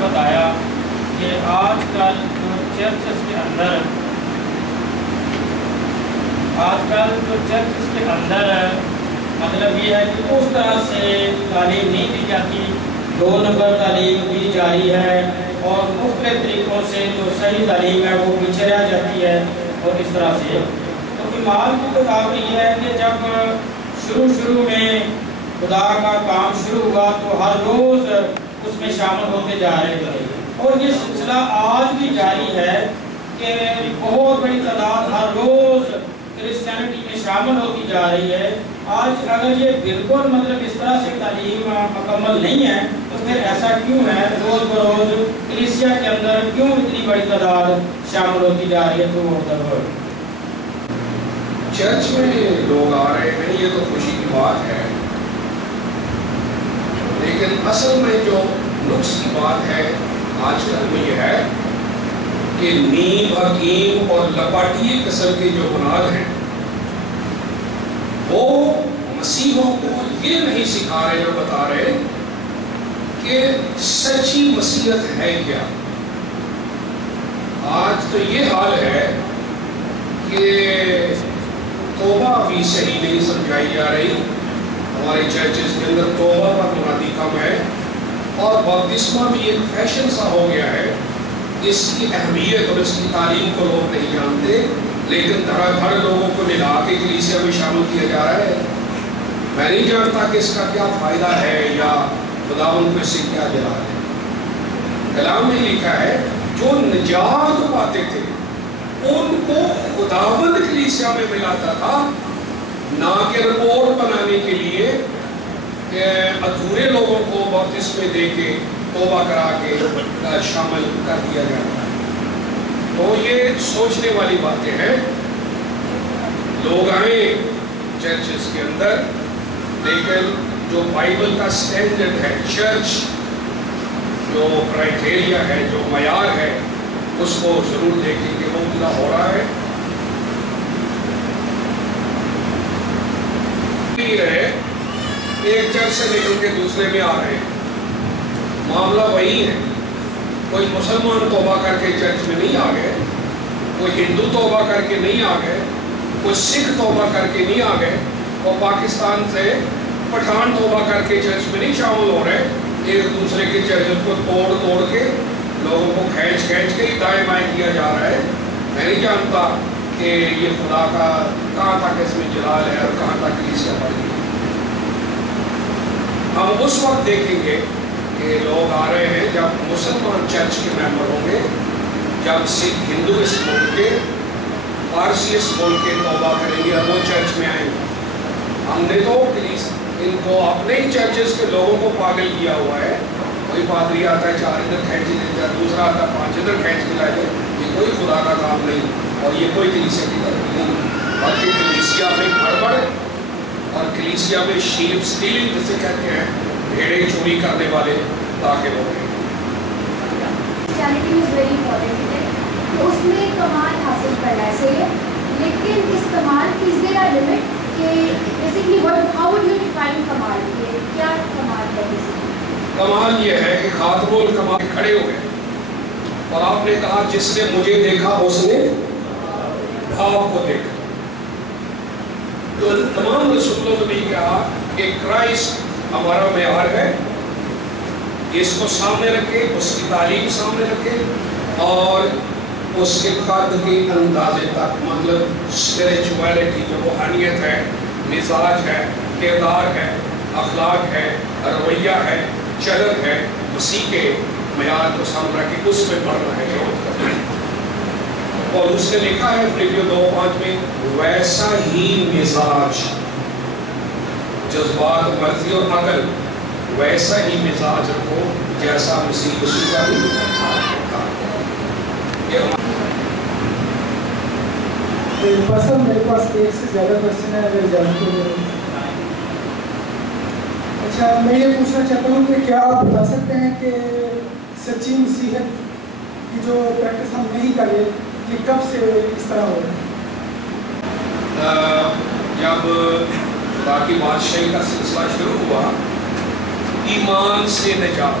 بتایا کہ آج کل جو چرچز کے اندر مطلب یہ ہے کہ اس طرح سے تعلیم نہیں دی جاتی، 2 نمبر تعلیم دی جا رہی ہے اور مختلف طریقوں سے جو صحیح تعلیم ہے وہ پیچھے رہ جاتی ہے اور اس طرح سے۔ تو ایمان کی کتاب یہ ہے کہ جب شروع میں خدا کا کام شروع ہوا تو ہر روز اس میں شامل ہوتے جا رہے تھے، اور یہ سلسلہ آج بھی جاری ہے کہ بہت بڑی تعداد ہر روز کرسچینٹی میں شامل ہوتی جا رہی ہے۔ آج اگر یہ بالکل مطلب اس طرح سے تعلیم مکمل نہیں ہے تو پھر ایسا کیوں ہے روز بروز کلیسیا کے اندر کیوں اتنی بڑی تعداد شامل ہوتی جا رہی ہے؟ تو چرچ میں لوگ آ رہے ہیں، یہ تو خوشی کی بات ہے، لیکن اصل میں جو نقص کی بات ہے آج کل میں یہ ہے کہ نیم حکیم اور لپاٹی قسم کے جو بناد ہیں وہ مسیحوں کو یہ نہیں سکھا رہے اور بتا رہے کہ سچی مسیحیت ہے کیا۔ آج تو یہ حال ہے کہ توبہ بھی صحیح نہیں سمجھائی جا رہی، ہمارے چرچز کے اندر توبہ پر منادی کم ہے، اور بپتسمہ بھی ایک فیشن سا ہو گیا ہے۔ اس کی اہمیت اور اس کی تعلیم کو لوگ نہیں جانتے، لیکن دھڑا دھڑ لوگوں کو نلا کے کلیسیا میں شامل کیا جا رہا ہے۔ میں نہیں جانتا کہ اس کا کیا فائدہ ہے یا خداوند کو اس سے کیا جلال ہے۔ کلام میں لکھا ہے جو نجات پاتے تھے ان کو خداوند کلیسیا میں ملاتا تھا، نہ کہ رپورٹ بنانے کے لیے کہ ادھورے لوگوں کو بپتسمے دے کے توبہ کرا کے شامل کر دیا جاتا ہے۔ تو یہ سوچنے والی باتیں ہیں۔ لوگ آئیں چرچز کے اندر، لیکن جو بائبل کا سٹینڈرڈ ہے، چرچ جو کرائٹیریا ہے، جو معیار ہے، اس کو ضرور دیکھیں کہ وہ پورا ہو رہا ہے۔ ایک چرچ سے نکل کے دوسرے میں آ رہے ہیں، معاملہ وہی ہے۔ کوئی مسلمان توبہ کر کے چرچ میں نہیں آ گئے، کوئی ہندو توبہ کر کے نہیں آ گئے، کوئی سکھ توبہ کر کے نہیں آ گئے، اور پاکستان سے پٹھان توبہ کر کے چرچ میں نہیں شامل ہو رہے۔ ایک دوسرے کے چرچ کو توڑ کے لوگوں کو کھینچ کے دائیں بائیں کیا جا رہا ہے۔ میں نہیں جانتا کہ یہ خدا کا کہاں تک اس میں جلال ہے اور کہاں تک کلیسیا پڑی ہے۔ ہم اس وقت دیکھیں گے کہ لوگ آ رہے ہیں جب مسلمان چرچ کے ممبر ہوں گے، جب سکھ ہندو اس ملک کے، پارسی اس ملک کے توبہ کریں گے اور وہ چرچ میں آئیں گے۔ ہم نے تو ان کو اپنے ہی چرچز کے لوگوں کو پاگل کیا ہوا ہے۔ کوئی پادری آتا ہے 4 ادھر کھینچ لے جائے، دوسرا آتا ہے 5 ادھر کھینچ کے لائے جائے۔ یہ کوئی خدا کا کام نہیں اور یہ کوئی کلیسیا کی ترقی نہیں، بلکہ کلیسیا میں گڑبڑ اور کلیسیا میں شیپ سٹیلنگ جسے کہتے ہیں، بھیڑیں چوری کرنے والے داخل ہو گئے۔ کرسچینٹی از ویری امپورٹنٹ ہے، تو اس میں کمال حاصل کرنا چاہیے، لیکن اس کمال کی از دیر اے لمٹ کہ basically how would you define کمال؟ کیا کمال ہے؟ کمال یہ ہے کہ خاتم الکمال کھڑے ہوئے اور آپ نے کہا جس نے مجھے دیکھا اس نے آپ کو دیکھا۔ تو تمام رسولوں نے بھی کہا کہ کرائسٹ ہمارا معیار ہے، اس کو سامنے رکھے، اس کی تعلیم سامنے رکھے اور اس کے قد کے اندازے تک، مطلب اسپریچویلٹی جو روحانیت ہے، مزاج ہے، کردار ہے، اخلاق ہے، رویہ ہے، چلن ہے، مسیح کے معیار کو سامنے رکھے، اس میں پڑھنا ہے۔ اور اس نے لکھا ہے فلیپیو 2:5 میں ویسا ہی مزاج، جذبات، مرضی اور عقل، ویسا ہی مزاج رکھو جیسا مسیح یسوع کا بھی تھا۔ میرے پاس ایک سے زیادہ کوشچن ہے اگر اجازت ہو۔ اچھا، میں یہ پوچھنا چاہتا ہوں کہ کیا آپ بتا سکتے ہیں کہ سچی مسیحیت کی جو پریکٹس ہم نہیں کر رہے یہ کب سے اس طرح ہو رہا ہے؟ جب خدا کی بادشاہی کا سلسلہ شروع ہوا، ایمان سے نجات،